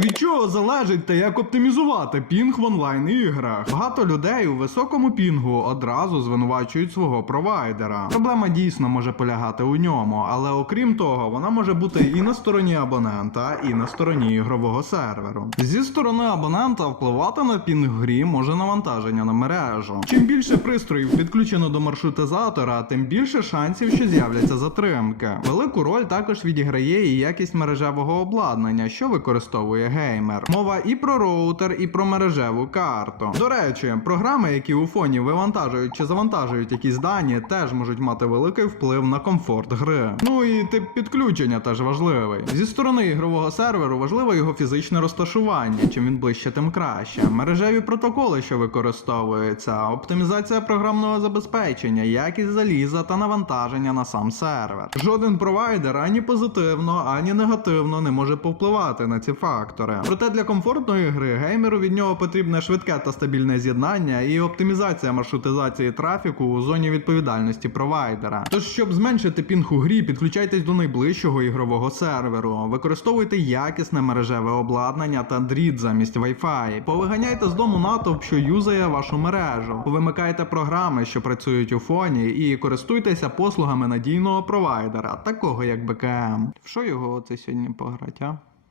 Від чого залежить те, як оптимізувати пінг в онлайн іграх? Багато людей у високому пінгу одразу звинувачують свого провайдера. Проблема дійсно може полягати у ньому, але окрім того, вона може бути і на стороні абонента, і на стороні ігрового серверу. Зі сторони абонента впливати на пінг грі може навантаження на мережу. Чим більше пристроїв підключено до маршрутизатора, тим більше шансів, що з'являться затримки. Велику роль також відіграє і якість мережевого обладнання, що використовує геймер. Мова і про роутер, і про мережеву карту. До речі, програми, які у фоні вивантажують чи завантажують якісь дані, теж можуть мати великий вплив на комфорт гри. Ну і тип підключення теж важливий. Зі сторони ігрового серверу важливо його фізичне розташування. Чим він ближче, тим краще. Мережеві протоколи, що використовуються, оптимізація програмного забезпечення, якість заліза та навантаження на сам сервер. Жоден провайдер ані позитивно, ані негативно не може повпливати на ці фактори. Проте для комфортної гри геймеру від нього потрібне швидке та стабільне з'єднання і оптимізація маршрутизації трафіку у зоні відповідальності провайдера. Тож, щоб зменшити пінг у грі, підключайтесь до найближчого ігрового серверу, використовуйте якісне мережеве обладнання та дріт замість Wi-Fi. Повиганяйте з дому натовп, що юзає вашу мережу. Повимикайте програми, що працюють у фоні, і користуйтеся послугами надійного провайдера, такого як БКМ. В що його оце сьогодні пограть, а?